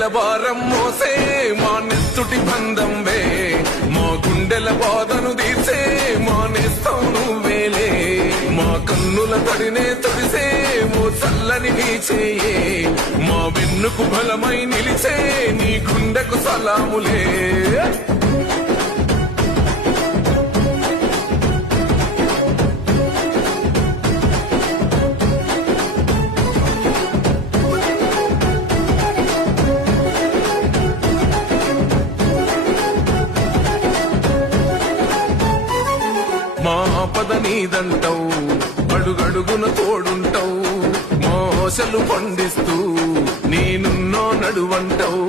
పల్లెల భారం మోసే మా నెత్తుటి బంధంవే మా గుండెల బాధను తీర్చే మా నేస్తం నువ్వేలే మా కన్నుల తడినే తొడిసే ఓ చల్లని నీ చేయే మా వెన్నుకు బలమై నిలిచే నీ గుండెకు సలాములే మా ఆపద నీదంటావు అడుగడుగున తోడుంటావు మోసలు పండిస్తూ నేనున్నో నడువంటావు